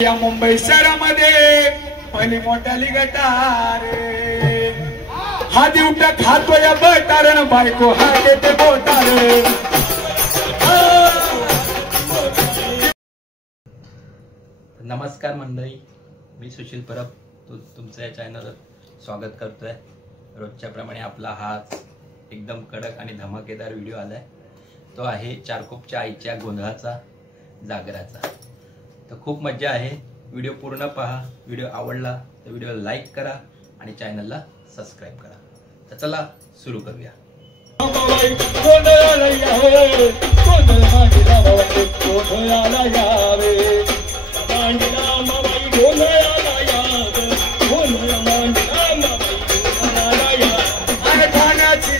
या मुंबई शहरामध्ये पहिली मोठाली गटारे हा दिवटा खातो या बटारण बायको हा देते बोटारे। नमस्कार मंडळी, मी सुशील परब तुमचं या चॅनलवर स्वागत करतोय। रोजच्या प्रमाणे आपला हा एकदम कडक आणि धमाकेदार व्हिडिओ आलाय। तो आहे चारकोपच्या आईच्या गोंधळाचा जागराचा। तर खूप मजा आहे, व्हिडिओ पूर्ण पहा। व्हिडिओ आवडला तर व्हिडिओला लाईक करा आणि चॅनलला सबस्क्राइब करा। तर चला सुरू करूया।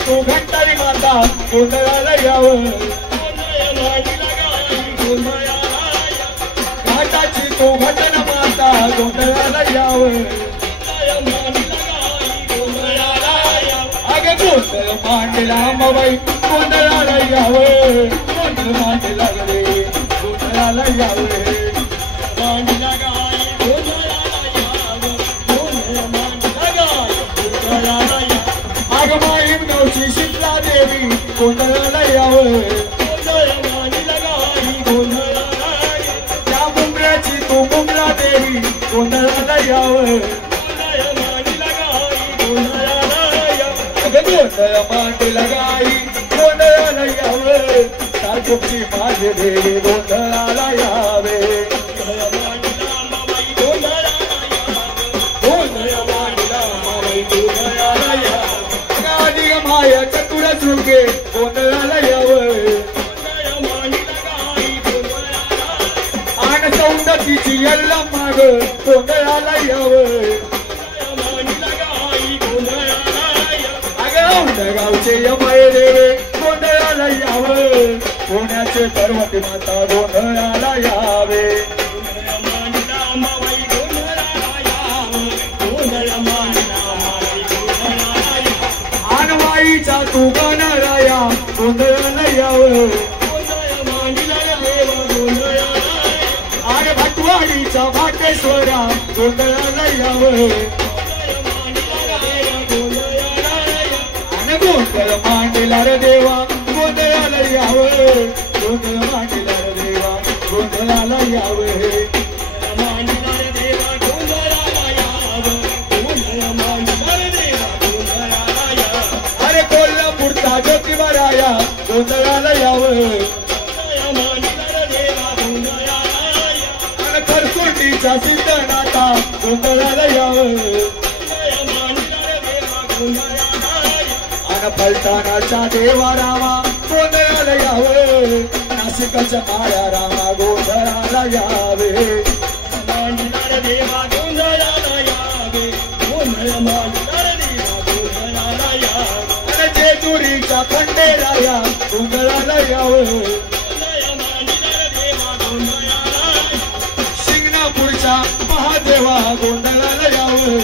तू घंटारी माता गोंधळाला यावं, घाटाची तू घटना माता गोंधळाला यावं। अगे गोंधळ मांडला मबाई गोंधळाला यावं, गोंधळ मांडला रे गोंधळाला यावं। मांडला गाय गोंधळाला यावं, गोंधळ मांडला गाय गोंधळाला यावं। अग माईम गावची शीतला देवी गोंधळाला यावं, गोंधळ मांडला गाय गोंधळाला यावं। त्या मुंबऱ्याची तू मुंबरा देवी गोंधळाला यावं, गोंधळ मांडला गाय गोंधळाला यावं। अग गोंधळ मांडला गाय गोंधळाला यावं, चारकोपची माझे देवी गोंधळाला यावे। गोंधळ मांडला माई गोंधळाला यावं, गोंधळ मांडला माई गोंधळाला यावं। माया चतुर सुखे गोंधळाला यावं, गोंधळ मांडला गाय गोंधळाला आण सौंदतीची यल्ला माग गोंधळाला यावं, गोंधळ मांडला गाय गोंधळाला यावं। अगं औंढ गावचे यमाय देवे गोंधळाला यावं, पुण्याचे पर्वती माता गोंधळाला यावे। गोंधळ मांडला माई गोंधळाला यावं, गोंधळ मांडला माई गोंधळाला यावं। आणवाईचा तू गणराया गोंधळाला यावं, गोंधळ मांडला देवा गोंधळाला यावं। आरे भटवाडीचा भाटेश्वरा गोंधळाला यावं, गोंधळ मांडला देवा गोंधळाला यावं। आणि गोंधळ मांडला रे देवा गोंधळाला यावं, गोंधळ मांडला रे देवा गोंधळाला यावं। मांडला रे देवा गोंधळाला यावं, गोंधळ मांडला रे देवा गोंधळाला यावं। अरे कोल्हापूरचा ज्योतिबाराया गोंधळाला यावं, गोंधळ मांडला रे देवा गोंधळाला यावं। आणि खरसुंडीचा सिद्धनाथा गोंधळाला यावं, गोंधळ मांडला रे देवा गोंधळाला यावं। आणि फलटाणाचा देवा रामा गोंधळाला यावं, नाशिकच्या काळ्या रामा गोंधळाला यावे। मांडला रे देवा गोंधळाला यावे, गोंधळ मांडला रे देवा गोंधळाला यावे। आणि जेजुरीच्या खंडेराया गोंधळाला यावं, गोंधळ मांडला रे देवा गोंधळाला यावं। शिंगणापूरच्या महादेवा गोंधळाला यावं,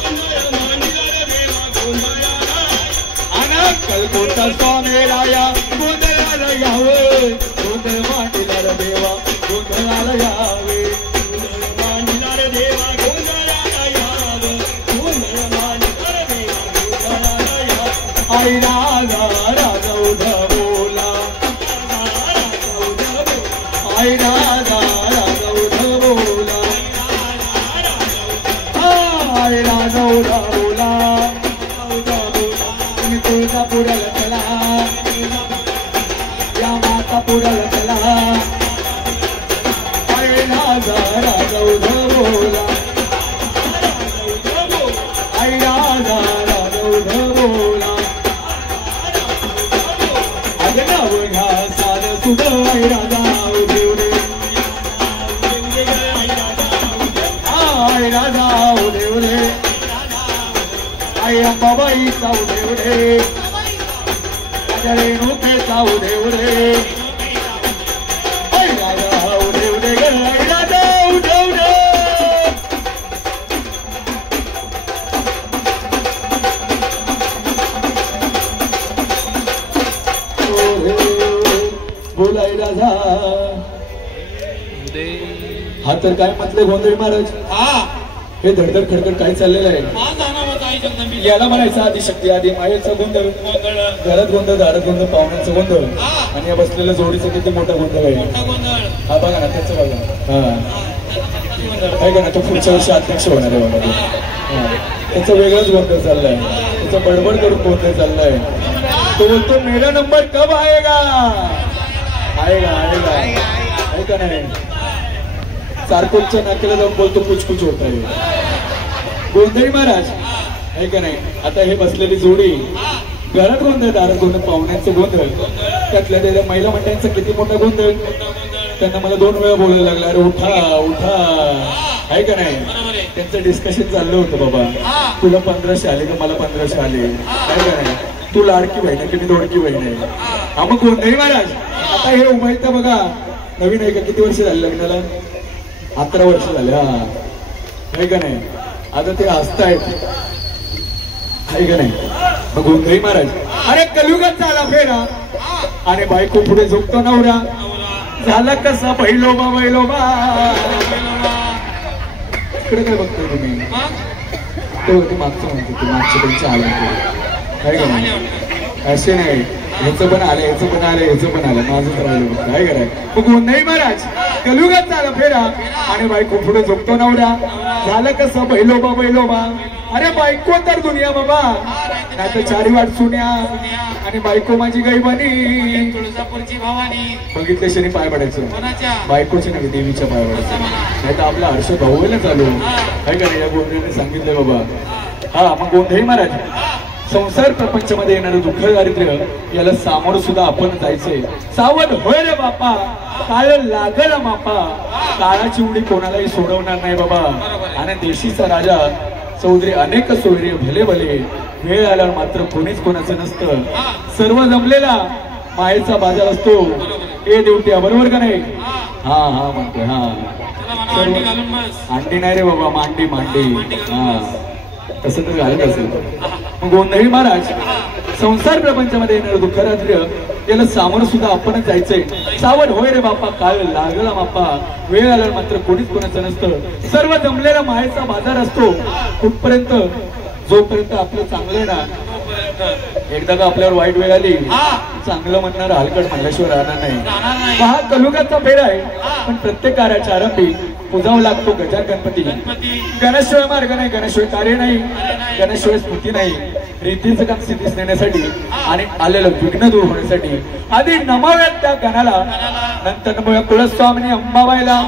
गोंधळ मांडला रे देवा गोंधळाला यावं। आणि अक्कलकोटचा स्वामी राया गोंधळाला यावं, गोंधळ मांडला रे देवा गोंधळाला यावे। गोंधळ मांडला रे देवा गोंधळाला यावं, गोंधळ मांडला रे देवा गोंधळाला यावं। आई राजा राजा उधवला, आई राजा राजा उधवला, आई राजा उधवला। तुम्ही तुळजापुराला चला, या मातापुराला चला। आई राजा राजा उधवला, आई राजा राजा उधवला। अगं नाव घ्या सारं सुद्धा आई राजा उदेवरे, आई राजा उदेवरे, आई अंबाबाईचा उदेवरे, माझ्या रेणुकेचा उदेवरे। आई राजा उदेवरे ग, आई राजा उदेवरे। बोलाई राजा हा तर काय म्हटलं गोंधळी महाराज, हा हे धडधड खडखड काय चाललेलं आहे? हा जाणार होता आई जगदंबी. याला म्हणायचं आदिशक्ती, आधी मायेचा गोंधळ, गोंधळ, घरात गोंधळ, दारात गोंधळ, पाहुण्यांचा गोंधळ, हा. आणि या बसलेल्या जोडीचा किती मोठा गोंधळ आहे. मोठा गोंधळ. हा बघा ना, त्याचं बघा. हा किती गोंधळ. काय का ना, तो पुढच्या वर्षी अध्यक्ष होणार आहे बघा. हा, त्याचा वेगळाच गोंधळ चाललाय, त्याचा बडबड करून गोंधळ चाललाय. तो बोलतो मेरा नंबर कब आएगा, आएगा आएगा, आहे का नाही? चारकोपच्या नाक्याला जाऊन बोलतो कुछ कुछ होत आहे. गोंधळी महाराज, आहे का नाही? आता हे बसलेली जोडी, घरात गोंधळ, दारात गोंधळ, पाहुण्यांचं गोंधळ, त्यातल्या त्याच्या महिला मंडळांचा किती मोठा गोंधळ. त्यांना मला 2 वेळा बोलायला लागला, अरे उठा उठा, आहे का नाही? त्यांचं डिस्कशन चाललं होतं, बाबा तुला 1500 आले का मला 1500 आले, आहे का नाही? तू लाडकी बहीण आहे की मी दोडकी बहीण आहे. हा मग गोंधळी महाराज, आता हे उमायता बघा, नवीन आहे का? किती वर्ष झाले लग्नाला? 11 वर्ष झाले. हा, आहे का नाही? आता ते हसतायत, आहे का नाही? मग गोंधळी महाराज, अरे कलियुगात चाला फेरा, आणि बायको पुढे झोपतो नवरा, झाला कसा बैलोबा बैलोबा. इकडे काय बघतोय तुम्ही? ते मागचं म्हणतो, ते मागच्या त्यांची आलं, आहे का नाही? असे नाही, ह्याचं पण आलं, ह्याचं पण आलं, ह्याचं पण आलं, माझं तर राहिलं बघतो, आहे का नाही? मग गोंधळी महाराज, कलियुगात चाला फेरा, आणि बायको पुढे झोपतो नवरा, झालं कसं बैलोबा बैलोबा. अरे बायको तर दुनिया बाबा, नाही तर 4 वाट सुन्या, आणि बायको माझी गैबानी, तुळजापूरची भवानी. बघितल्या शनी पाय पडायचं, कोणाच्या? बायकोच्या नाही, देवीच्या पाय पडायचं. नाही तर आपला हर्ष भाऊला चालू, आहे का नाही? या गोंधळीने सांगितलंय बाबा. हा मग गोंधळी महाराज, संसार प्रपंचामध्ये येणारं दुःख दारिद्र्य, याला सामोरं सुद्धा आपण जायचंय. सावध होय रे बापा, काळ लागल मापा, काळाची उडी कोणालाही सोडवणार नाही बाबा. आणि देशीचा राजा चौधरी अनेक सोयरे भले भले, वेळ आल्यावर मात्र कोणीच कोणाचं नसतं. सर्व जमलेला मायेचा बाजार असतो. ए देवट्या, बरोबर का नाही? हा हा म्हणतोय. हा अंडी नाही रे बाबा, मांडी मांडी. हा तसं तर घालत असेल. मग गोंधळी महाराज, संसार प्रपंचामध्ये येणारं दुःख रात्र्य, याला सामोरं सुद्धा आपणच जायचंय. सावध होय रे बापा, काळ लागला मापा, वेळ आल्यावर मात्र कोणीच कोणाचं नसतं. सर्व जमलेला मायेचा बाजार असतो. कुठपर्यंत? जोपर्यंत आपलं चांगलं आहे ना. एकदा का आपल्यावर वाईट वेळ आली, चांगलं म्हणणार हलकट म्हणल्याशिवाय राहणार नाही. हा कलयुगाचा फेरा आहे. पण प्रत्येक कार्याच्या आरंभी पूजावं लागतो गजान गणपती. गणेशशिवाय मार्ग नाही, गणेशशिवाय कार्य नाही, गणेशशिवाय स्मृती नाही. रीतीचं काम सिद्धीस नेण्यासाठी आणि आलेलं विघ्न दूर होण्यासाठी आधी नमाव्यात त्या गणाला, नंतर नमूया कुलस्वामिनी अंबाबाईला.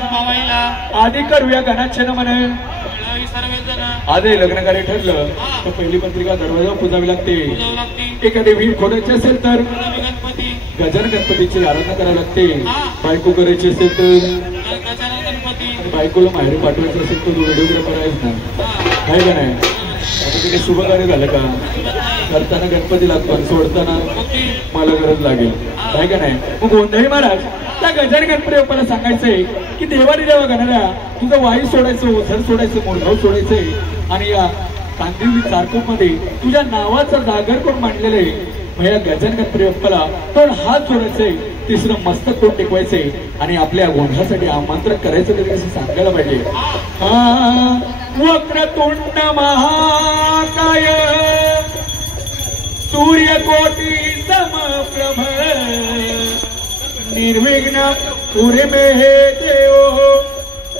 आधी करूया गणाचे नमन. आधी लग्न कार्य ठरलं तर पहिली पत्रिका दरवाजावर पुजावी लागते. एखादी वीर खोडायची असेल तर गजानन गणपतीची आराधना करावी लागते. बायको करायची असेल तर, बायकोला माहेरी पाठवायचं असेल तर व्हिडिओग्राफर आहेच ना, आहे का नाही? आता तिथे शुभ कार्य झालं का, करताना गणपती लागतो आणि सोडताना मला गरज लागेल, आहे का नाही? मग गोंधळी महाराज, त्या गजानन गणपती बाप्पाला सांगायचंय की देवानी देवा गणाऱ्या, तुझं वाई सोडायचं, ओझर सोडायचं, मोरगाव सोडायचंय, आणि या कांदिवली चारकोप मध्ये तुझ्या नावाचा जागर कोण मांडलेलं आहे. मग या गजानन गणपती बाप्पाला दोन हात सोडायचंय, तिसरं मस्तक कोण टेकवायचंय, आणि आपल्या गोंधळासाठी आमंत्रण करायचं तरी असं सांगायला पाहिजे. वक्रतुंड महाकाय सूर्यकोटी समप्रभ निर्विघ्न कुर्मे देव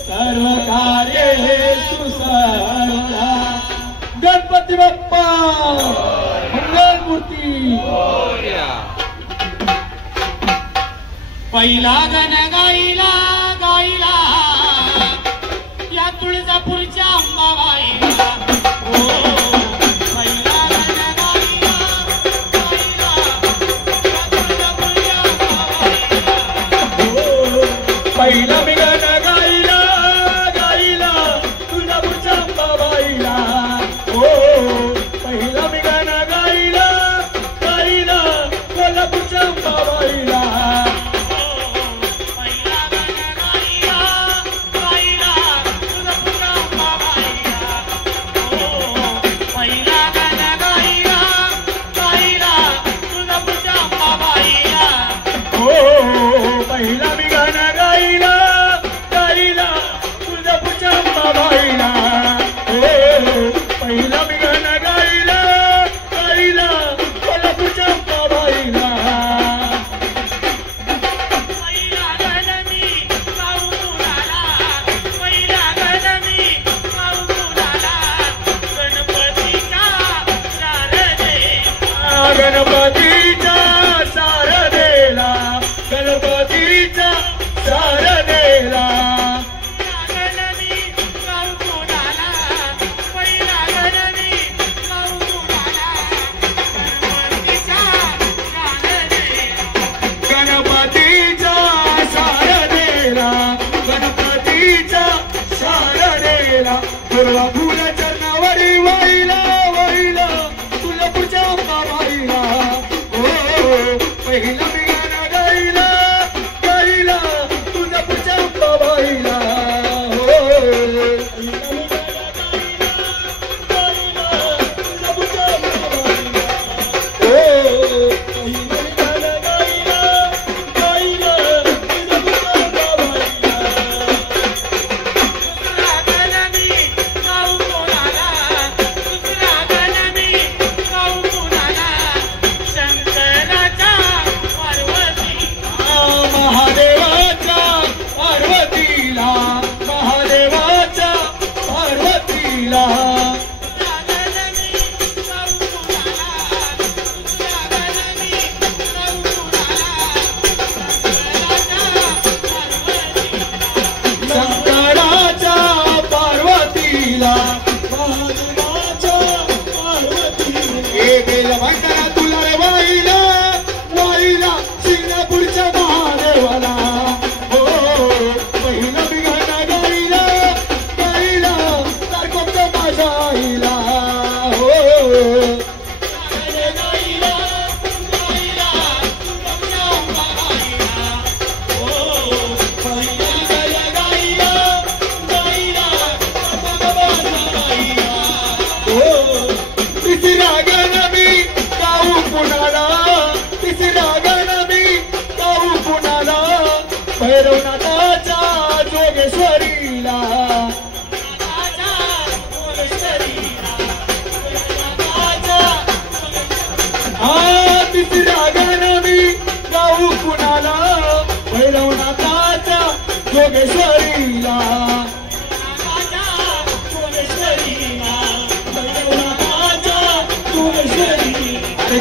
सर्व कार्येषु सर्वदा. गणपती बाप्पा मंगलमूर्ती. पहिला गण गाईला गाईला या तुळजापूरच्या अंबाबाईला. पहिला गण गाईला गाईला या तुळजापूरच्या अंबाबाईला. पहिला मी गण गाईला गाईला तुळजापूरच्या अंबाबाईला. पहिला मी गण गाईला गाईला कोल्हापूरच्या अंबाबाईला. पहिला गण गाईला गाईला तुळजापूरच्या अंबाबाईला. दुर्वा फुल चरणावरी वाहिला वाहिला तुळजापूरच्या अंबाबाईला हो पहिला मी गाणं गायला गायला तुळजापूरच्या अंबाबाईला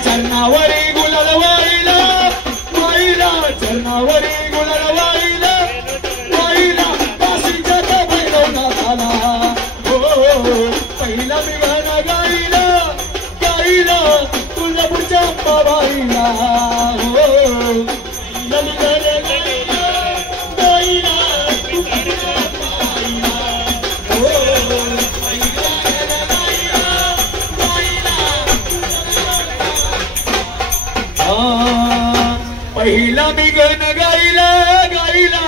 चरणावरी गुलाल वाहिला वाहिला चरणावरी गुलाल वाहिला वाहिला काशीच्या भैरवनाथ आला हो पहिला मी गाणं गायला गायला तुळजापूरच्या अंबाबाईला हो पहिला मी गाणं गायला गायला तुळजापूरच्या अंबाबाईला पहिला मी गण गायला गायला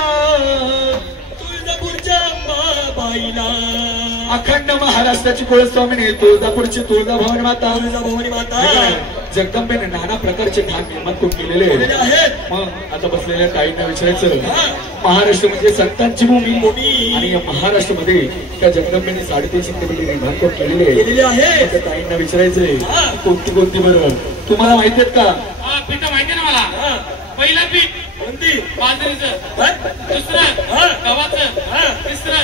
तुळजापूरच्या अंबाबाईला अखंड महाराष्ट्राची कुलस्वामिनी तुळजापूरची तुळजाभवानी माता तुळजाभवानी माता जगदंबेने नाना प्रकारचे ठाण निर्माण करून केलेले आहेत. मग आता बसलेल्या काहींना विचारायचं महाराष्ट्र म्हणजे संतांची भूमी आणि या महाराष्ट्रामध्ये त्या जगदंबेने 3.5 शक्तिपीठे निर्माण करून केलेले आहे. त्या काहींना विचारायचंय कोणती कोणती बरं तुम्हाला माहिती आहेत का? पीठ माहिती ना मला. पहिलं पीठ कोणती? बाजरीचं. दुसरं गव्हाचं. तिसरं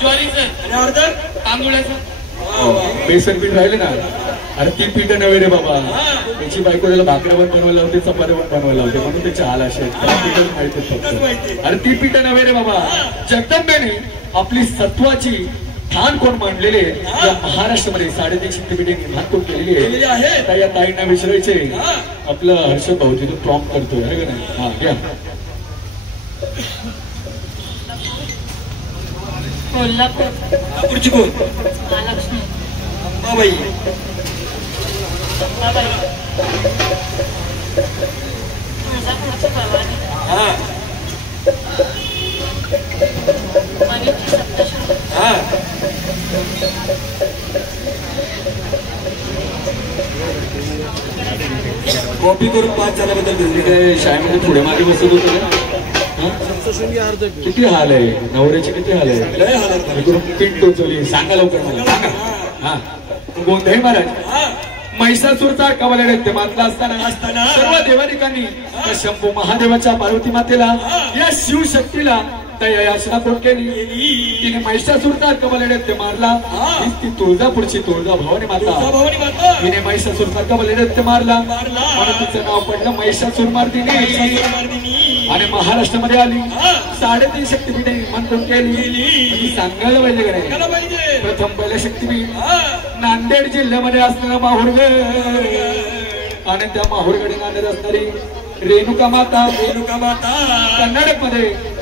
ज्वारीचं. आणि तांदुळाचं. बेसन पीठ राहिले ना. अरे ती पीठ नव्हे रे बाबा. त्याची बायको त्याला भाकऱ्या पण बनवायला होते चपात्या पण बनवायला होते म्हणून ते चहाला असे माहिती फक्त. अरे ती पीठ नव्हे रे बाबा. जगदंबेने आपली सत्वाची ठाण कोण मांडलेले या महाराष्ट्रामध्ये 3.5 शक्तिपीठे निर्माण करून केलेली आहे. त्या या ताईंना विचारायचे आपलं हर्षद भाऊ तिथून प्रॉम्प्ट करतोय अरे का नाही. हा घ्या. कोल्हापूरची कोण? महालक्ष्मी. अंबाबाई. तुळजापूरची भवानी. हा मणिपूरची सप्तशृंगी. हा कॉपी करून 5 जणांबद्दल दिसली काय शाळेमध्ये पुढे मागे बसत होतं किती हाल आहे नवऱ्याचे किती हाल आहे. पीठ टोचवली सांगा लवकर मला सांगा. हा गोंधळी महाराज महिषासूरचा कवल दैत्यमातला असताना सर्व देवानिकांनी त्या शंभू महादेवाच्या पार्वती मातेला या शिवशक्तीला त्या याचना कोण केली. तिने महिषासूरचा कवल दैत्य मारला. ती तुळजापूरची तुळजाभवानी माता. तिने महिषासूरचा कवल दैत्य मारला म्हणून तिचं नाव पडलं महिषासूर मार्दिनी. आणि महाराष्ट्रामध्ये आली 3.5 शक्तिपीठे निर्माण करून केली. सांगायला पाहिजे का नाही. प्रथम पहिलं शक्तिपीठ नांदेड जिल्ह्यामध्ये असणारा माहूरगड आणि त्या माहूरगडी नांदेड असणारी रेणुका माता. कर्नाटक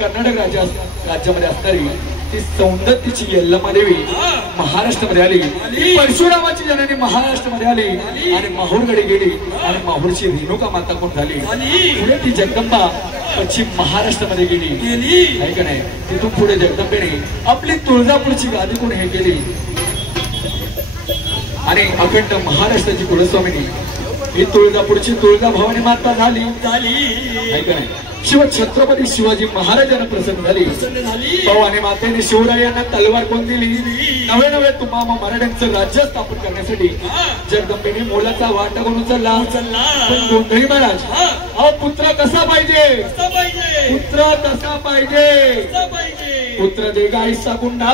राज्यामध्ये असणारी ती सौंदत्यची यल्लमा देवी महाराष्ट्रामध्ये आली. परशुरामाची जननी महाराष्ट्रामध्ये आली आणि माहूरकडे गेली आणि माहूरची रेणुका माता कोण झाली. पुढे ती जगदंबा पश्चिम महाराष्ट्रामध्ये गेली आहे का नाही. तिथून पुढे जगदंबेने आपली तुळजापूरची गादी कोण हे केली आणि अखंड महाराष्ट्राची कुलस्वामिनी ही तुळजापूरची तुळजा भवानी माता झाली आहे का नाही. शिव छत्रपती शिवाजी महाराजांना प्रसन्न झाली. भवानी मातेने शिवरायांना तलवार कोण दिली. नवे नवे तुम्हाला मराठ्यांचं राज्य स्थापन करण्यासाठी जगदंबेने मोलाचा वाटा कोण उचलला. पण गोंधळी महाराज हा पुत्र कसा पाहिजे. पुत्र कसा पाहिजे. पुत्र दे गायचा गुंडा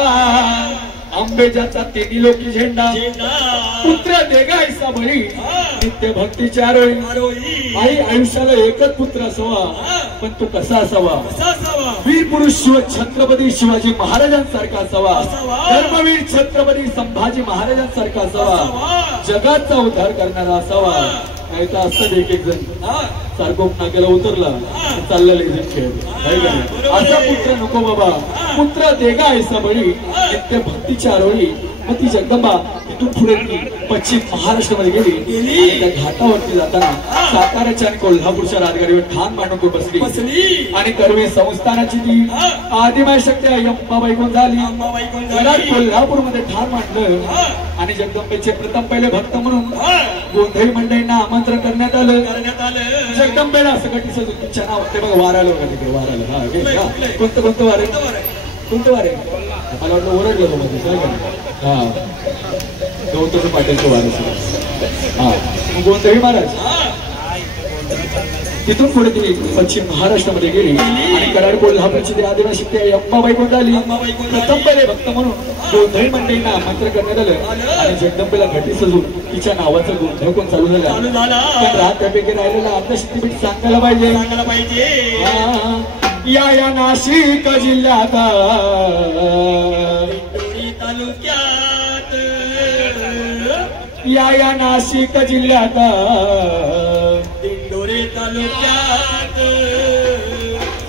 आंबेजाचा तिन्ही लोकी झेंडा. पुत्र दे गायचा बळी नित्य भक्तीच्या आरोळी. आई आयुष्याला एकच पुत्र असावा पण तो कसा असावा. वीर पुरुष शिव छत्रपती शिवाजी महाराजांसारखा असावा. धर्मवीर छत्रपती संभाजी महाराजांसारखा असावा. जगाचा उद्धार करणारा असावा. नाही तर असं एक एक जण सारखं नाक्याला उतरला चाललेलं खेळ असा पुत्र नको बाबा. पुत्र देगा ऐसा बळी नित्य भक्तीच्या आरोळी. मग ती जगदंबा तिथून पुढे पश्चिम महाराष्ट्रामध्ये गेली. त्या घाटावरती जाताना साताऱ्याच्या आणि कोल्हापूरच्या राजगाडीवर ठाण मांडून बसली आणि कर्वे संस्थानाची ती आदिमाय शक्ती अंबाबाई कोण झाली. कोल्हापूरमध्ये ठाण मांडलं आणि जगदंबेचे प्रथम पहिले भक्त म्हणून गोंधळी मंडळींना आमंत्रण करण्यात आलं. जगदंबेला असं कधी सजून नाव ते बघा वार आलं बघा तिकडे वार आलं. कोणतं कोणतं वार आहे. कोणतं वार आहे. मला वाटलं ओरडलं बाबा हा गौतम पाटीलचं वार असेल. हा गोंधळी महाराज तिथून पुढे ती पश्चिम महाराष्ट्रामध्ये गेली आणि कराड कोल्हापूरची ते आदिवासी ते अंबाबाई कोण झाली. प्रथम पहिले भक्त म्हणून गोंधळी मंडळींना आमंत्रण करण्यात आलं आणि जगदंबेला घटी सजून तिच्या नावाचा गोंधळ कोण चालू झाला. पण रात त्यापैकी राहिलेला आपल्या शक्तीपीठ सांगायला पाहिजे. या नाशिक जिल्ह्यात तालुक्यात या नाशिक जिल्ह्यात दिंडोरी तालुक्यात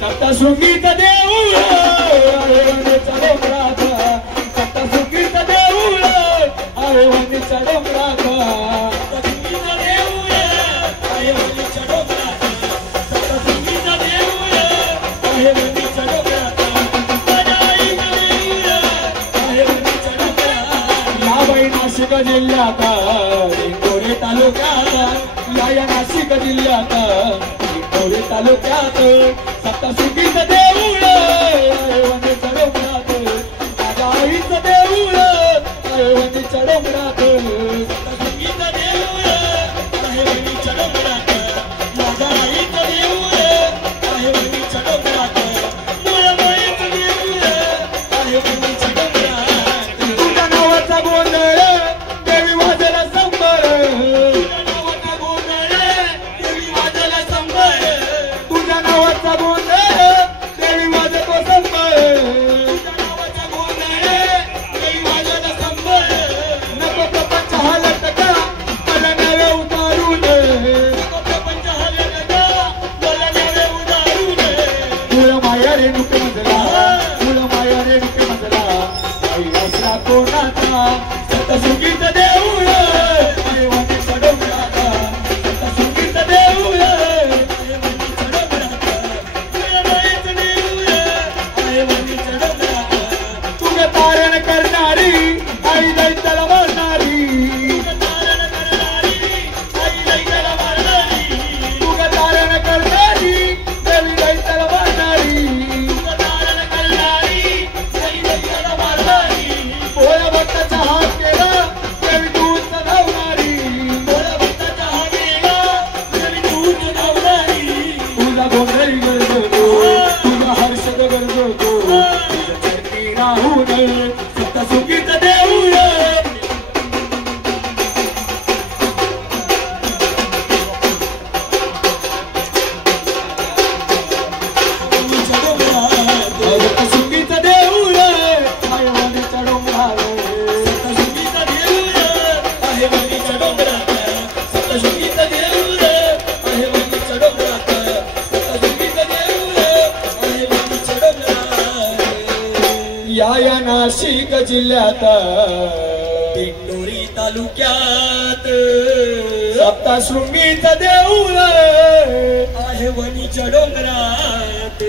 सप्तशृंगीत देऊळ डोंगरात. सप्तशृंगीत देऊळ आळवणीच्या डोंगरात. नाशिक जिल्ह्यात दिंडोरी तालुक्यात या नाशिक जिल्ह्यात दिंडोरी तालुक्यात सप्तशृंगीत देऊळ आळवणीच्या डोंगरात. माझ्या आईचं देऊळ आळवणीच्या डोंगरात. सप्तशृंगीत देऊळ आळवणीच्या डोंगरात. माझ्या आईचं देऊळ आळवणीच्या डोंगरात. मुळमुळीचं देऊळ आळवणीच्या डोंगरात. तुझ्या नावाचा गोंधळ देवी वाजला संबर. तुझ्या नावाचा गोंधळ देवी वाजतो संबर. नको नाशिक जिल्ह्यात दिंडोरी तालुक्यात सप्तशृंगीचं देऊळ आहे वणीच्या डोंगरात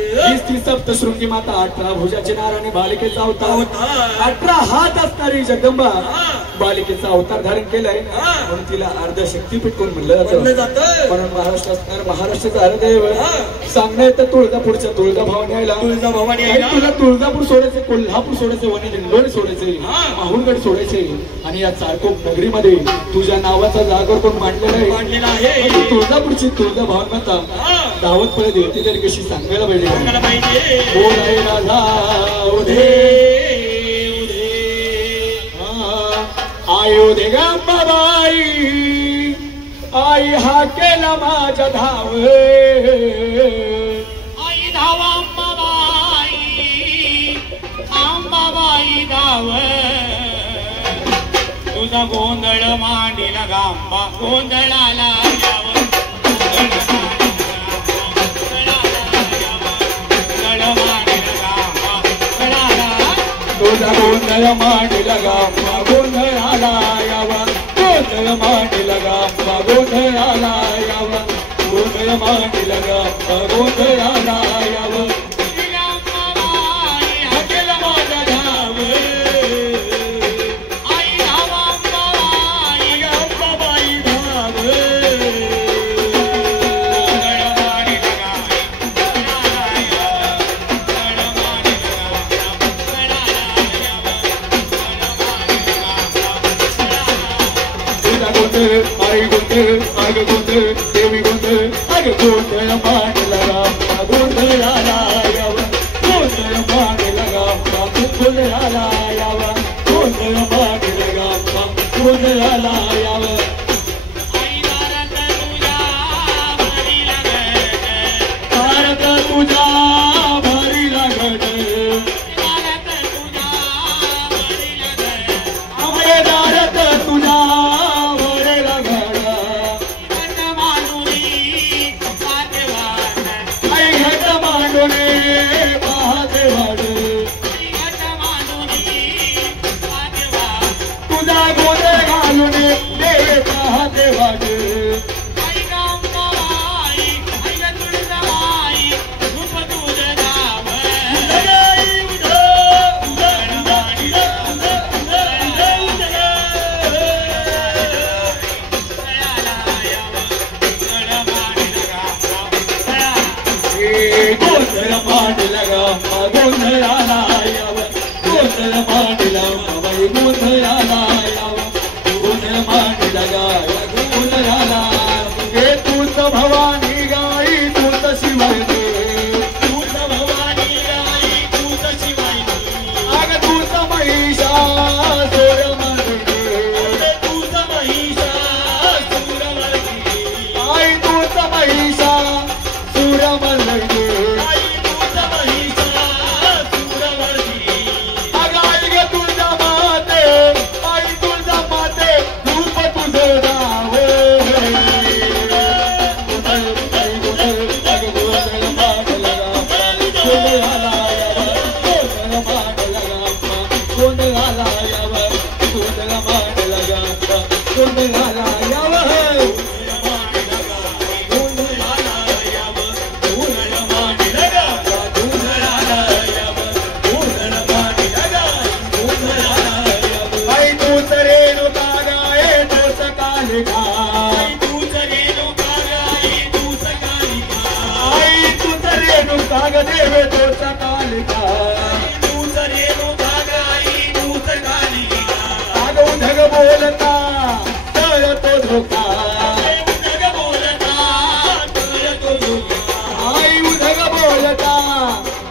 ती सप्तशृंगी माता 18 भुजाची नारायणी बालिकेचा अवतार 18 हात असणारी जगदंबा बालिकेचा अवतार धारण केलाय म्हणून तिला अर्ध शक्तीपीठ कोण म्हणलं जातं म्हणून महाराष्ट्राचं हरदेव सांगण्यात येतं तुळजापूरच्या तुळजाभवानी आयला तुला तुळजापूर सोडायचे कोल्हापूर सोडायचे वणी दिंडोरी सोडायचे माहुरगड सोडायचे आणि या चारकोप नगरीमध्ये तुझ्या नावाचा जागर कोण मांडलेला आहे तुळजापूरची तुळजाभवानी माता धावत पडत होती तरी कशी सांगायला पाहिजे बोलायला जाऊ दे आयो दे गंबाबाई आई हा केला माझ्या धाव आई धावा अंबाबाई धाव तुझा गोंधळ मांडीला गांबा गोंधळाला तुझा गोंधळ मांडीला गांबा गोंधळाला यावा गोंधळ मांडीला गांबा गोंधळाला यावा गोंधळ मांडीला गांबा गोंधळाला यावा आई गोंधळ आग गोंधळ देवी गोंधळ आग गोंधळ मांडला गांबा गोंधळाला यावा गोंधळ मांडला गांबा गोंधळाला यावा गोंधळ मांडला गांबा गोंधळाला यावा भारत तुझ्या भारी लागड अमरे भारत तुझ्या गोंधळ मांडला गांबा गोंधळाला यावा गोंधळ मांडला बाई गोंधळाला यावा गोंधळ मांडला गाया गोंधळाला हे तूच भवानी गाई तूच शिवाय तूच भवानी गाई तूच शिवाय अग तूच महिषासुर मर्दिनी तूच महिषासुर मर्दिनी आई तूच महिषासुर मर्दिनी देवे तोच कालिका तूच रेणुका गाई तूच कालिका अग उधग बोलता तळ तो धोका उधग बोलता तळ तो धोका आई उधग बोलता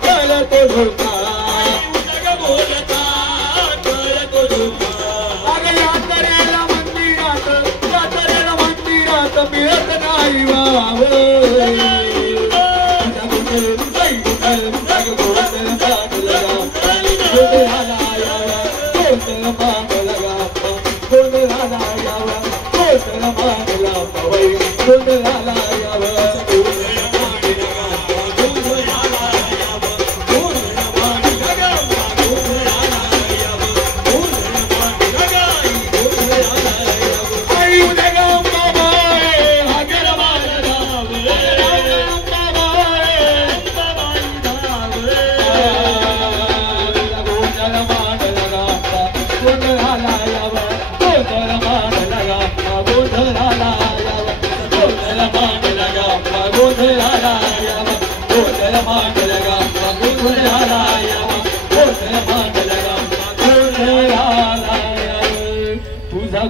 तळ तो धोका उधग बोलता तळ तो धोका अग यात्रेला मंदिरात मिळत नाही वाव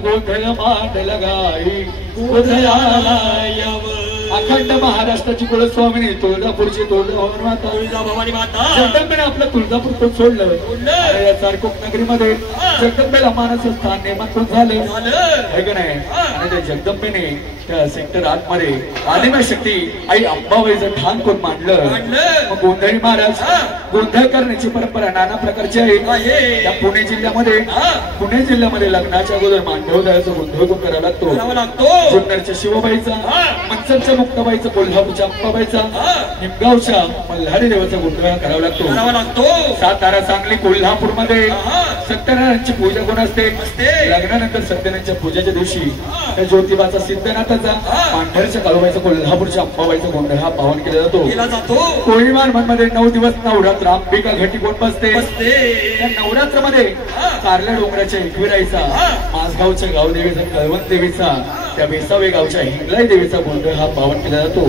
गोंधळ मांडला गाई गोंधळाला यावं. अखंड महाराष्ट्राची कुलस्वामिनी तुळजापूरची तुळजाभवानी तुळजाभवानी माता जगदंबेने आपलं तुळजापूर सोडलं आणि या चारकोप नगरीमध्ये जगदंबेला मानाचं स्थान निर्माण झालं आहे का नाही. आणि त्या जगदंबेने त्या सेक्टर 8 मध्ये आदिमाशक्ती आई अंबाबाईचं ठाण कोण मांडलं. मग गोंधळी महाराज गोंधळ करण्याची परंपरा नाना प्रकारची आहे. त्या पुणे जिल्ह्यामध्ये लग्नाच्या अगोदर मांडवदाराचा गोंधळ कोण करावा लागतो. जुन्नरच्या शिवबाईचा, मनसरच्या मुक्ताबाईचा, कोल्हापूरच्या अंबाबाईचा, निमगावच्या मल्हारी देवाचा गोंधळ करावा लागतो. सातारा, सांगली, कोल्हापूरमध्ये सत्यनारायणची पूजा कोण असते. लग्नानंतर सत्यनारायणच्या पूजेच्या दिवशी त्या ज्योतिबाचा, सिद्धनाथाचा, पांढरच्या काळूबाईचा, कोल्हापूरच्या अंबाबाईचा गोंधळ हा पावन केला जातो. कोळीवार मध्ये 9 दिवस नवरात्र अंबिका घटी कोण बसते. त्या नवरात्रमध्ये कारल्या डोंगराच्या एकविराईचा, मासगावच्या गावदेवीचा, कळवण देवीचा, त्या बेसावे गावच्या हिंगलाई देवीचा गोंधळ हा पावन केला जातो.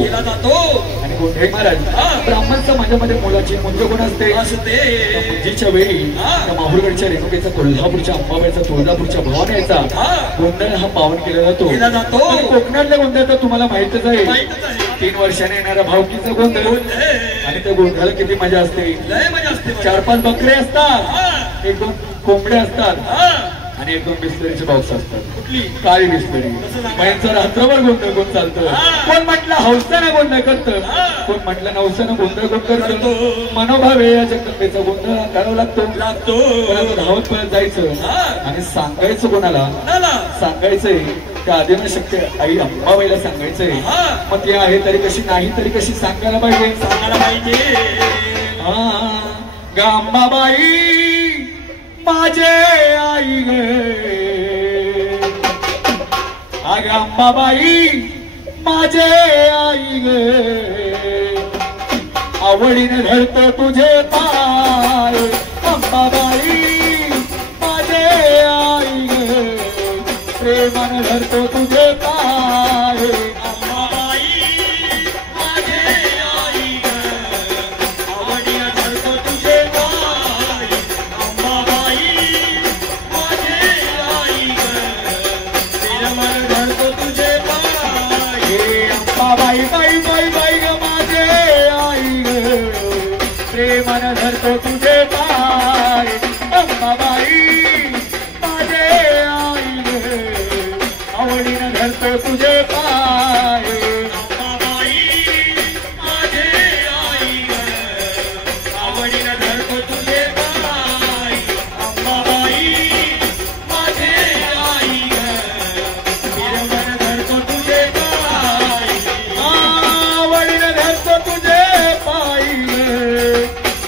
आणि गोंधळी महाराज ब्राह्मण समाजामध्ये मुलाची मुंज कोण असते. मुंजीच्या वेळी त्या माहूरगडच्या रेणुकेचा, कोल्हापूरच्या अंबाबाईचा, तुळजापूरच्या भवानीचा गोंधळ हा पावन केला जातो. कोकणातल्या गोंधळ तर तुम्हाला माहितच आहे. 3 वर्षाने येणारा भावकीचा गोंधळ. आणि त्या गोंधळाला किती मजा असते. 4-5 बकरे असतात, 1-2 कोंबड्या असतात आणि 1-2 बिस्लरीचे बॉक्स असतात. कुठली काळी बिस्लरी. यांचा रात्रभर गोंधळ कोण चालतं. कोण म्हटलं हौसानं गोंधळ करतं, कोण म्हटलं नवसानं गोंधळ कोण करतं. मनोभावे या जगदंबेचा गोंधळ करावा लागतो. धावत पळत जायचं आणि सांगायचं कोणाला. सांगायचंय त्या आदिनाशक्ती आई अंबाबाईला सांगायचंय. मग ती आहे तरी कशी, नाही तरी कशी सांगायला पाहिजे. अंबाबाई माझे आई ग, अग अंबाबाई माझे आई ग, आवडीने धरतो तुझे पाय. अंबाबाई माझे आई ग, प्रेमाने धरतो तुझे पाय. अंबाबाई माझे आई ग, आवडीने धरतो तुझे पाय. अंबाबाई माझे आई ग, प्रेमाने धरतो तुझे पाय. अंबाबाई बाई बाई बाई ग माझे आई ग, प्रेमाने धरतो तुझे पाय. अंबाबाई माझे आई ग, आवडीने धरतो तुझे पाय. अंबाबाई माझे आई ग, आवडीने धरतो तुझे पाय. अंबाबाई माझे आई ग, प्रेमाने धरतो तुझे पाय. आवडीने धरतो तुझे पाय ग,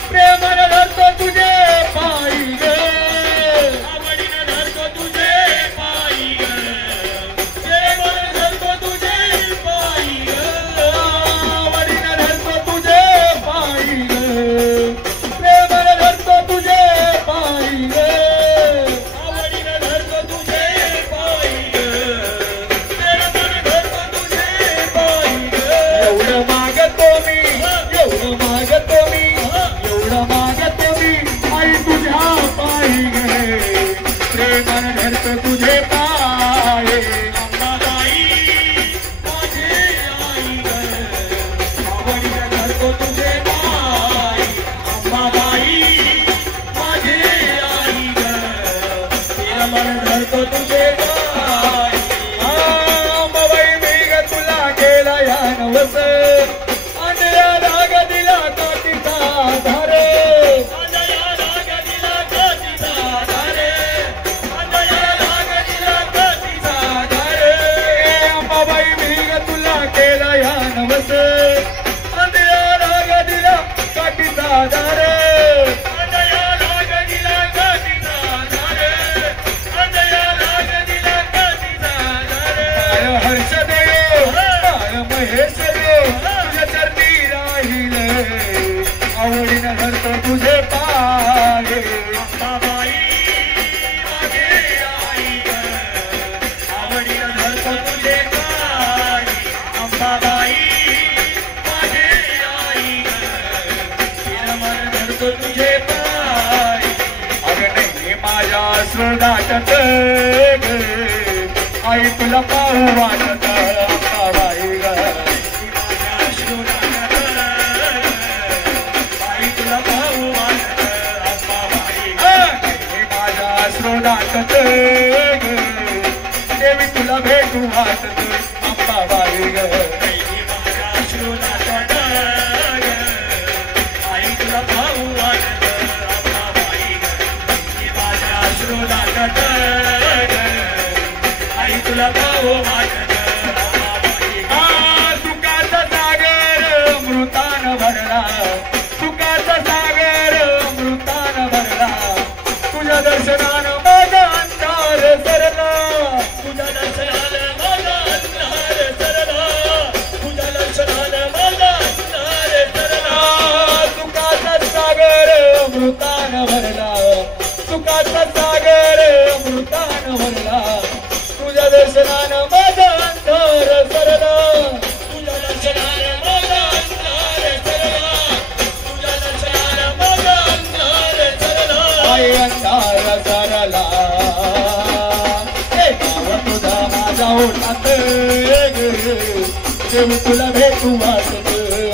प्रेमाने धरतो तुझे पाय ग. आवडीने धरतो तुझे पाय ग, प्रेमाने धरतो तुझे पाय ग. आवडीने धरतो तुझे पाय ग, प्रेमाने धरतो तुझे पाय ग. आवडीने धरतो तुझे पाय ग, प्रेमाने धरतो तुझे पाय ग. एवढं मागतो मी, एवढं मागतो मी, एवढं मागतो मी आई तुझ्या पाय ग, प्रेमाने धरतो तुझे पाय. अंबाबाई माझे आई ग, आवडीने धरतो तुझे पाय. अंबाबाई माझे आई ग, प्रेमाने धरतो तुझे पाय. अंबाबाई मी ग तुला केला या नवस, अंधया राग दिला काठीचा धारे. अंधया राग दिला काठीचा धारे. अंधया राग दिला काठीचा धारे. अंबाबाई मी ग तुला केला या नवस, अंधया राग दिला काठीचा धारे. अंधया राग दिला काठीचा धारे. अंधया राग दिला काठीचा धारे. हर्ष देव महेश देव तुझ्या चरणी राहील, आवडीने धरतो तुझे पाय. अंबाबाई माझे आई ग, आवडीने धरतो तुझे पाय. अंबाबाई माझे आई ग, प्रेमाने धरतो तुझे पाय. अग नाही माझ्या सुदाटत ग, आई तुला पाहू वाटत अंबाबाई ग आई तुला पाहू वाटत अंबाबाई माझ्या श्रोणात देवी तुला भेटू वाटत अंबाबाई ग माझ्या श्रोणात आई तुला पाहू वाटत अंबाबाई माझ्या श्रोणात आई तुला पाहू वाटत सुखाचा सागर अमृतान भरला सुखाचा सागर अमृतान भरला तुझ्या दर्शनानं माझा अंधार सरला तुझ्या दर्शनाला माझा अंधार सरला तुझ्या दर्शनाला माझा अंधार सरला सुखाचा सागर अमृतान भरला सुखाचा सागर अमृतान भरला तुझ्या दर्शनानं माझा अंधार सरला तुझ्या दर्शनाला माझा अंधार सरला तुझ्या दर्शनाला माझा अंधार सरला आई अंधार सरला हे नाव तुझा माझ्या ओठात देव तुला भेटू वाटत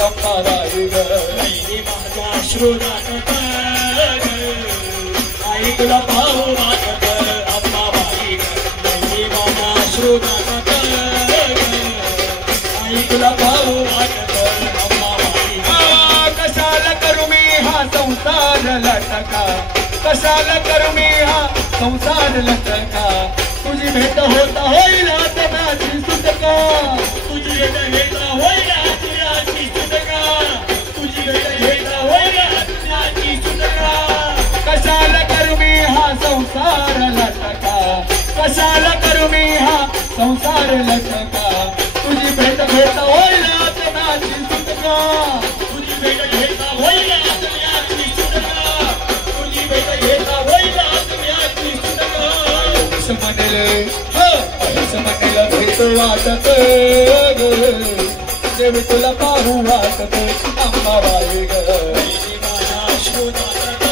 अंबाबाई ग आई माझ्या श्रोणात आई तुला पाहू वाटत अंबाबाई आई माझ्या श्रोणात आई तुला पाहू वाटत अंबाबाई कशाला करू मी हा संसार लटका कशाला करू मी हा संसार लटका तुझी भेट होता होईल आता माझी सुटका तुझी भेट घेता होईल तुझ्याची सुटका तुझी भेट घेता होईल तुझ्याची सुटका कशाला करू मी हा संसार लटका कशाला करू मी हा संसार लटका तुझी भेट घेता होईल आता माझी सुटका तुझी भेट घेता होईल तुझ्याची सुटका तुझी भेट घेता होईल तुझ्याची सुटका म्हणेल भेट वाटत देवी तुला पाहू वाटत अंबाबाई ग माझ्या श्रोणात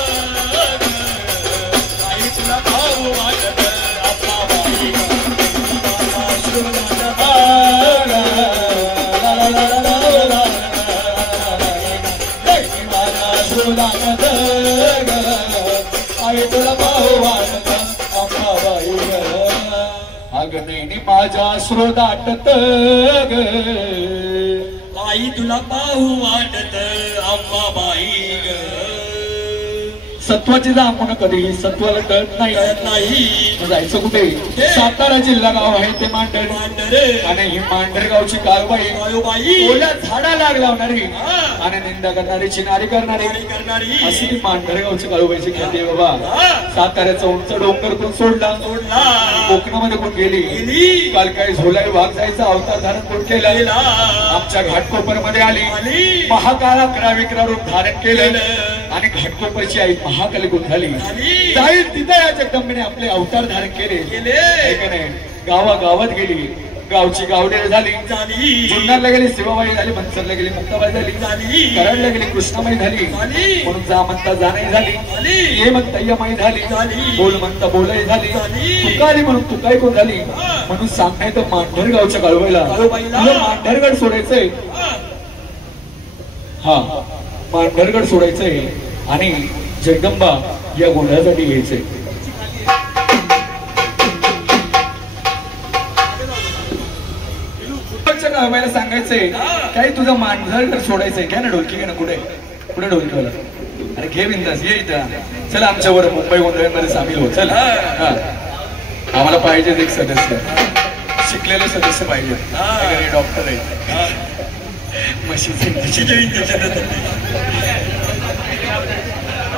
आई तुला पाहू वाटत अंबाबाई माझ्या श्रोणात आई तुला पाहू वाटत अंबाबाई ग अगदी माझ्या श्रोदाटत ग आई तुला पाहू वाटत अंबाबाई ग सत्वाची जांभून कधी सत्वाला कळत नाही कळत नाही जायचं कुठे सातारा जिल्हा गाव आहे ते मांडर मांडर आणि ही मांडरगावची काळबाई काळूबाई ओल्या झाडाला आग लावणारी आणि निंदा करणारी चिनारी करणारी करणारी अशी ती मांडरगावची काळूबाईची ख्याती आहे बाबा साताऱ्याचा उंच डोंगर कोण सोडला सोडला कोकणामध्ये कोण गेली काल काही झोलाई वाघ जायचा अवतार धारण कोण केला आमच्या घाटकोपरमध्ये आली महाकाळ 11 विक्रा रूप धारण केलं आणि घाटकोपरची आई महाकाली गुंडाली जाईल तिथे या जगदंबेने आपले अवतार धारण केले गावागावात गेली गावची गावडेल झाली जुन्नरला गेली शिवाबाई झाली मनसरला गेली मुक्ताबाई झाली कराडला गेली कृष्णाबाई झाली म्हणून जा म्हणता जाणही झाली ये म्हणता यमाई झाली बोल म्हणता बोलाही झाली तुकारी म्हणून तुकाई कोण झाली म्हणून सांगण्यात मांढरगावच्या काळूबाईला मांढरगड सोडायचंय हा मांढरगड सोडायचंय आणि जगदंबा या गोंधळासाठी यायचंय काळूबाईला सांगायचंय काही तुझं मांढरगड सोडायचंय घ्या ना ढोलकी घे ना कुठे कुठे ढोलकीवाला अरे घे बिंदास ये इथं चला आमच्यावर मुंबई गोंधळामध्ये सामील हो चल आम्हाला पाहिजे एक सदस्य शिकलेले सदस्य पाहिजे डॉक्टर आहे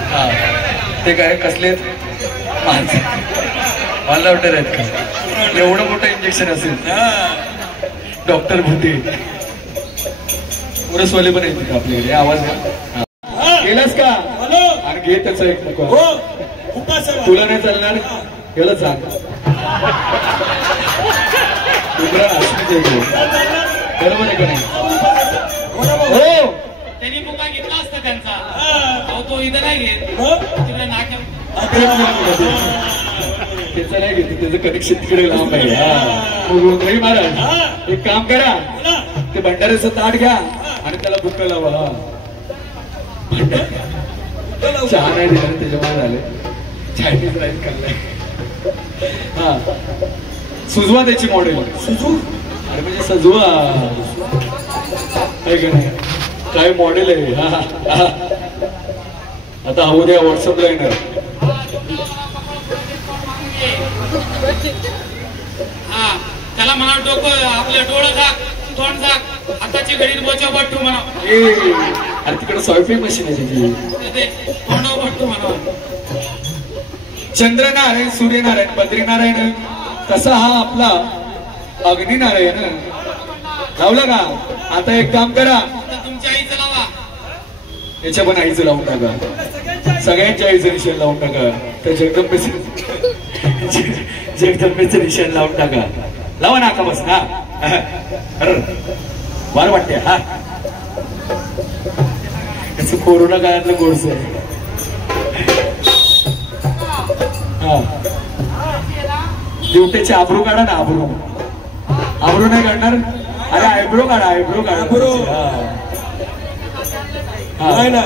हा ते काय कसलेत माणसं मला डॉक्टर आहेत का एवढं मोठं इंजेक्शन असेल डॉक्टर भूते उरसवाले पण येते का आपल्याकडे आवाज गेलास का आणि घे त्याचं एक नको तुला नाही चालणार गेलं सांग तुला बरोबर आहे का नाही हो त्यांनी मुका घेतला असता त्यांचा तो इथं नाही घेत तिकडे नाक त्याचं नाही घेते, त्याचं कनेक्शन तिकडे लांब आहे. मग गोंधळी महाराज एक काम करा, ते भंडाऱ्याचं ताट घ्या आणि त्याला बुक्क लावा. चहा नाही दिला त्याच्यामुळे झाले, चायनीज राईस खाल्लाय. हा सुजवा त्याची मॉडेल. सुजू अरे म्हणजे सजवा काय का नाही, काय मॉडेल आहे. आता उद्या व्हॉट्सअपला येणार. हा त्याला म्हणा डोकं आपलं डोळं झाक, तोंड झाक, हाताची घडी बचाव बट्टू म्हणा. अरे तिकडे सॉयफाय मशीन आहे तिची. तोंड बट्टू म्हणा. चंद्रनारायण, सूर्यनारायण, बद्रीनारायण कसा हा आपला अग्निनारायण लावला का. आता एक काम करा, तुमच्या आईचं लावा. याच्या पण आईचं लावून टाका, सगळ्यांच्या आईचं निशाण लावून टाका. त्या जगदंबेचं निशाण लावून टाका. लावा ना का बस. हा वार वाटते. हा त्याच कोरोना काळातलं कोर्स आहे. हा दिवट्याचे आब्रू काढा ना. आब्रू आब्रू नाही काढणार. अरे आयब्रो काढा, आयब्रो काढा. नाही ना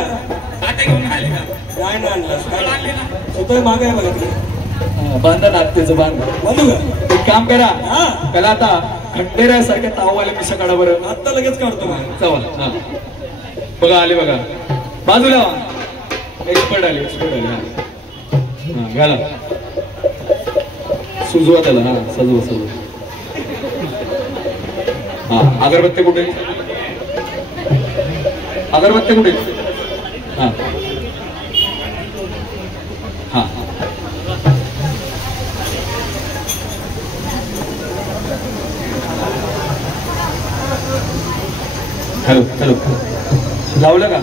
ताटे घेऊन आले का? नाही ना आणलं आणले ना. स्वतः माग आहे बघा तिकडे. बांधा नाक त्याचं बांध. बांधू का? एक काम करा, हा त्याला आता खंडेऱ्यासारख्या ताववाल्या मिशा काढा बरं. आत्ता लगेच काढतो मग. चला हा बघा आले बघा. बाजूला एक्सपर्ट आले, एक्सपर्ट आले. हा घाला, सुजवा त्याला. हा सजवा सजवा. हा अगरबत्ती कुठे, अगरबत्ती कुठे. हा हा हॅलो हॅलो लावलं का.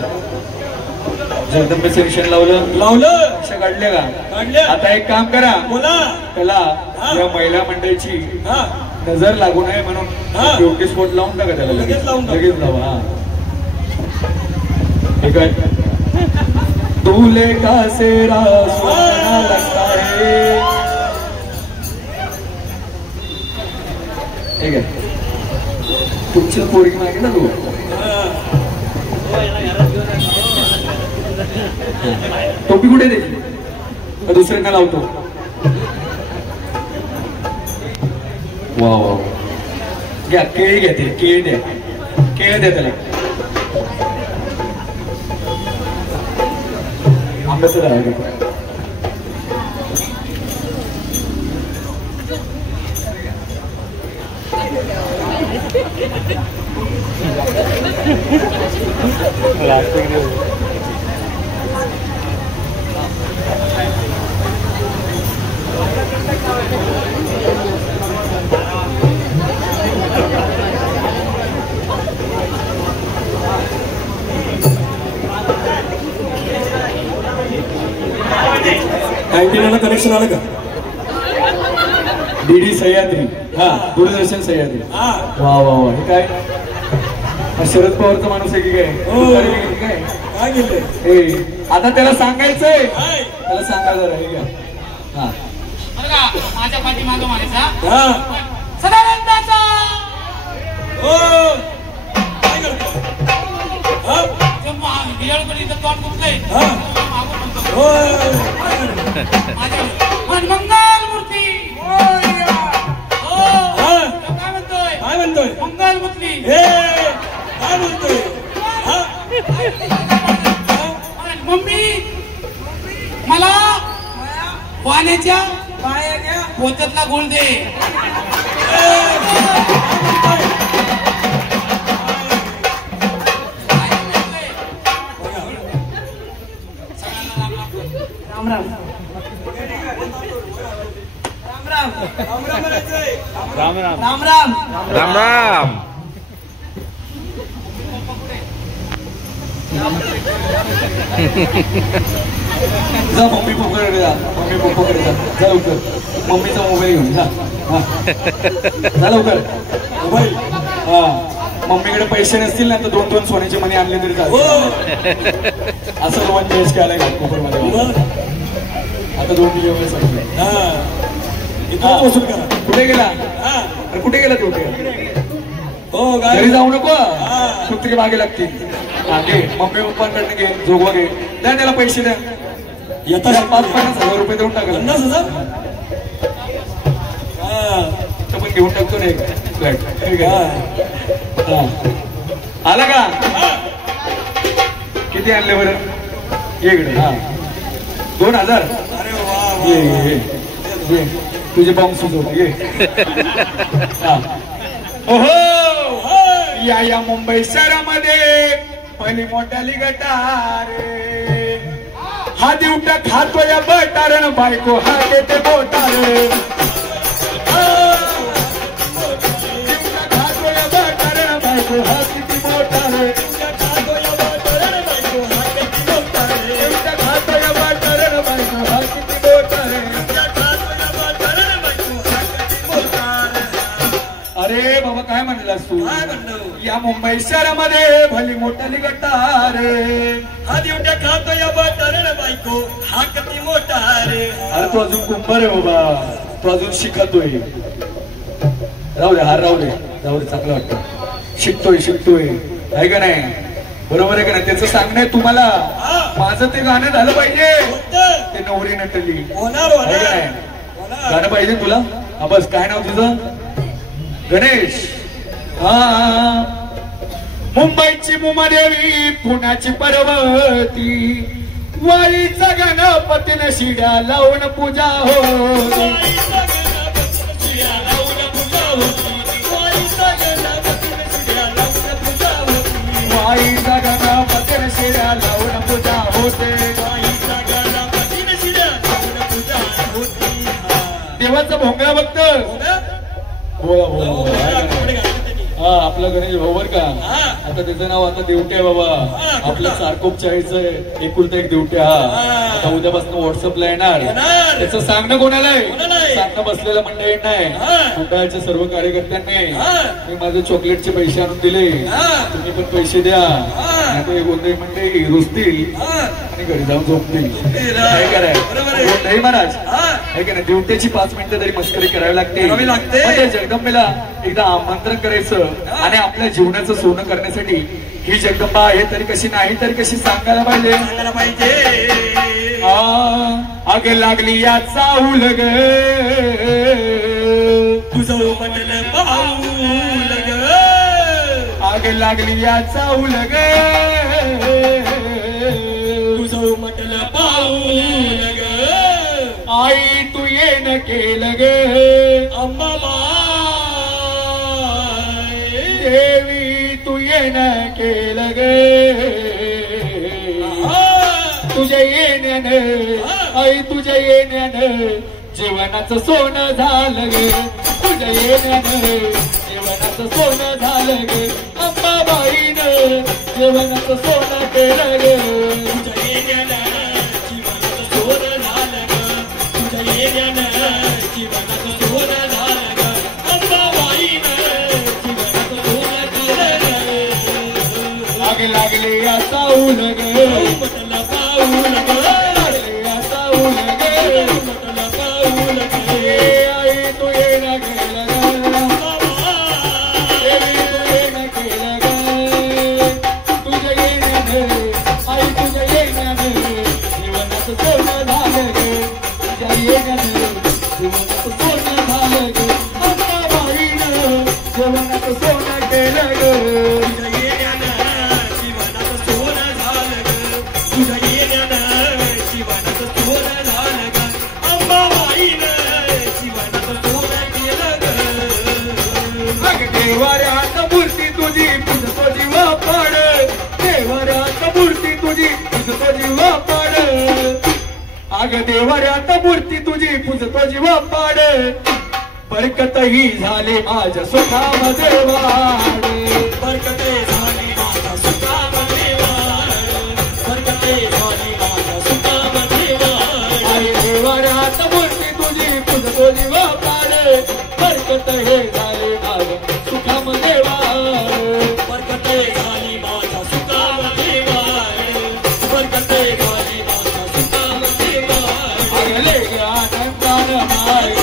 जगदंबेचं मिशन लावलं, लावलं मिशा काढले का. काढले. आता एक काम करा, बोला. त्याला या महिला मंडळीची हा नजर लागू नये म्हणून हा. ब्युटी स्पॉट लावून टाका त्याला. लगेच लावून टाका. लगेच लावा. हा ठीक आहे. दूल्हे का सेरा सोना लगता है. ठीक आहे. तुमची पोरगी मागे ना तू. टोपी कुठे दे, दुसऱ्यांना लावतो. वा वा घ्या, केळी घ्या, ते केळी द्या, केळी द्या त्याला. आंब्याचं झाड घ्या. अँटिनाला कनेक्शन आलं का? डीडी सह्याद्री. हा दूरदर्शन सह्याद्री. हा वा वा वा. हे काय शरद पवारचा माणूस आहे की काय. काय काय गेले. आता त्याला सांगायचंय, काय त्याला सांगा जरा. हे घ्या. हा बरं का, माझ्या पाठीमागं म्हणायचा हा सदानंदाचा. हो काय करतो. हा बियाळकडीचं तोंड कुठलंय. हा मागं म्हणतो. हो मंगल मूर्ती. हा काय म्हणतोय. काय म्हणतोय. मंगल मूर्ती. हे काय बोलतोय. हा मम्मी मला पाण्याच्या पोत्यातला गुळ दे. राम राम. राम राम. राम राम. राम राम. जा मम्मी पप्पाकडे जा, मम्मी पप्पाकडे जा. जा लवकर, मम्मीचा मोबाईल घेऊन जा. हा जा लवकर. मोबाईल. हा मम्मीकडे पैसे नसतील ना तर 2-2 सोन्याचे मणी आणले तरी चालते. असं 1 BHK आलाय घाटकोपर मध्ये. आता 2 मिलियन सांगितलं. हा इथं वसूल करा. कुठे गेला हा. अरे कुठे गेला तू हो घरी काय जाऊ नको हा. कुत्री मागे लागतील. हा घे मम्मी पप्पांकडनं घे जोगवा घे द्या त्याला पैसे द्या. येता 5,000 रुपये देऊन टाकला 50,000. हा. तर पण घेऊन टाकतो ना एक फ्लॅट. हा. आला का किती आणले बरं ये इकडे. हा 2,000 अरे वा ये वा ये ये तुझे बॉम्ब सुचव ये. हा. ओहो या मुंबई शहरामध्ये पहिली मोठ्याली गटारे हा दिवटा खातोय बटारण बायको हा देते बोटारे. दिवटा खातोय बटारण बायको हा किती बोटारे. दिवटा खातोय बटारण बायको हा किती बोटारे. अरे बाबा काय म्हणलास तू. काय म्हणलो. या मुंबई शहरामध्ये भली मोठाली गटारे हा दिवट्या खातो या बटारण बायको हा किती मोठा रे. अरे तू अजून कुंभार आहे बाबा तू अजून शिकतोय. राहू दे हार राहू दे चांगलं वाटतं. शिकतोय आहे का नाही बरोबर आहे का नाही. त्याचं सांगणं आहे तुम्हाला माझं ते गाणं झालं पाहिजे. ते नवरी नटली होणार आहे का होणार नाही गाणं पाहिजे तुला. हा बस काय नाव तुझं गणेश. हा मुंबईची मुमादेवी पुण्याची पर्वती वाईचा गणपतीने शिड्या लावून पूजा हो. वाईचा गणपतीने शिड्या लावून पूजा होते. देवाचा भोंगा बघत बोला बोला. हा आपला गणेश भाऊ बर का आता त्याचं नाव आता देवटे बाबा. आपलं सारकोप चाळीचं एकुलता एक देवटे. हा आता उद्यापासून व्हॉट्सअपला येणार. त्याचं सांगणं कोणाला आहे सांगणं बसलेल्या मंडळी नाही मंडळाच्या सर्व कार्यकर्त्यांनी मी माझे चॉकलेटचे पैसे आणून दिले. तुम्ही पण पैसे द्या नाही गोंधळी मंडळी रुसतील आणि घरी जाऊन झोपतील. काय कराय गोंधळी महाराज आहे का नाही दिवट्याची 5 मिनिटं तरी मस्करी करावी लागते. जगदंबेला एकदा आमंत्रण करायचं आणि आपल्या जीवनाचं सोनं करण्यासाठी ही जगदंबा आहे तरी कशी नाही तरी कशी सांगायला पाहिजे. आग लागली या चाहूल ग तुझं म्हटलं पाऊल ग. आग लागली या चाहूल ग तुझं म्हटलं पाऊल ग. आई तू येणं केलं ग अंबाबाई देवी तू येणं केलं ग. तुझ्या येण्यानं आई तुझ्या येण्यानं जीवनाचं सोनं झालं ग. तुझ्या येण्यानं जीवनाचं सोनं झालं ग. अंबाबाईनं जीवनाचं सोनं केलं ग. तुझ्या येण्यानं जीवनाचं सोनं झालं ग. तुझ्या येण्यानं जीवनाचं सोनं झालं ग. अंबाबाईनं जीवनाचं सोनं केलं ग. आग लागले या चाहूल ग म्हटलं पाऊल ग. लागले या चाहूल ग म्हटलं पाऊल ग. आई तू येणं केलं ग. देवी तू येणं केलं ग. तुझ्या येण्यानं आई तुझ्या येण्यानं जीवनाचं सोनं झालं ग. तुझ्या येण्यानं जीवनाचं सोनं झालं ग. अंबाबाईनं जीवनाचं सोनं केलं ग. तुझ्या येण्यानं जीवनाचं सोनं झालं ग. तुझ्या येण्यानं जीवनाचं सोनं झालं ग. अंबाबाईनं जीवनाचं सोनं केलं ग. अग देवाऱ्यात मूर्ती तुझी पूजतो जीवा पाड. देवाऱ्यात मूर्ती तुझी पूजतो जीवा पाड. अग देवाऱ्यात मूर्ती तुझी पूजतो जीवा पाड. बरकतही झाले माझ्या सुखामध्ये वाढ. बरकते झाली माझ्या सुखामध्ये वाढ. बरकते झाली माझ्या सुखामध्ये वाढ. आई देवाऱ्यात मूर्ती तुझी पूजतो जीवा पाड. बरकत हे झाले माझ्या सुखामध्ये वाढ. बरकते झाली माझ्या सुखामध्ये वाढ. बरकते झाली माझ्या सुखामध्ये वाढ. अगले आनंदान माय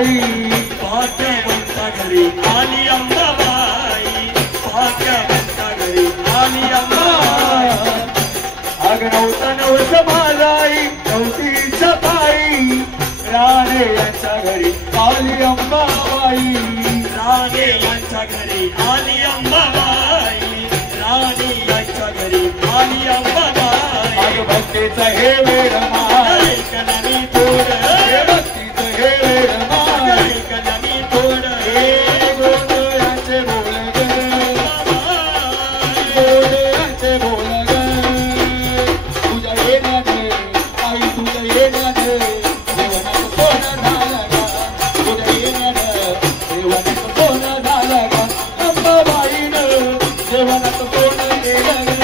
अंबाबाई भाग्यवंता घरी आली अंबाबाई भाग्यवंता घरी आली अंबाबाई अग नवता नवस माझाई नवतीच्या पायी राणे यांच्या घरी आली अंबाबाई राणे यांच्या घरी आली अंबाबाई राणी यांच्या घरी आली अंबाबाई अग भक्तीचं हे वेळ माय कलानी थोड हे भक्तीचं हे वेळ माय कलानी थोड हे गोंधळाचे बोल ग गोंधळाचे बोल ग तुझ्या येण्याने आई तुझ्या येण्याने देवाचं सोनं झालं ग तुझ्या येण्यानं देवाचं सोनं झालं ग अंबाबाईनं देवाचं सोनं केलं ग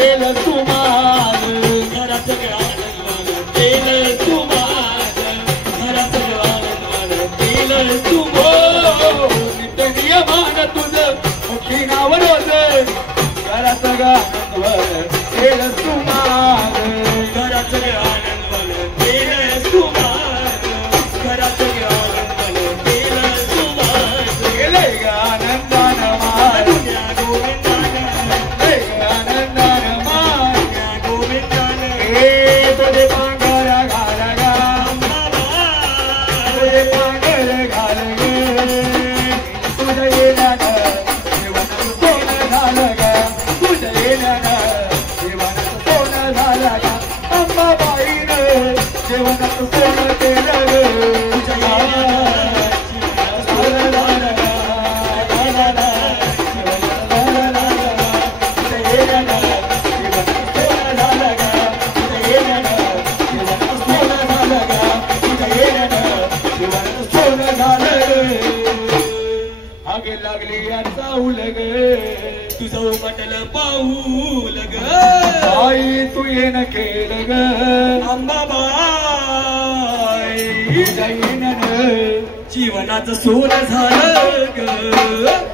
केलं तुमाल घरात आनंद केलं तुमाल घरात आनंद केलं तुमाल नियमान तुझं मुखी नाव रोज घरात गाणं केलं तुमाल घरात आनंद केलं तुमाल घरात आनंद केलं तुमाल गेले आनंदानं माल लागली चाऊल ग तुझं पटल पाऊल ग आई तू येणं केलं ग अंबाबाई तुझ्या येण्यानं जीवनाचं सोनं झालं ग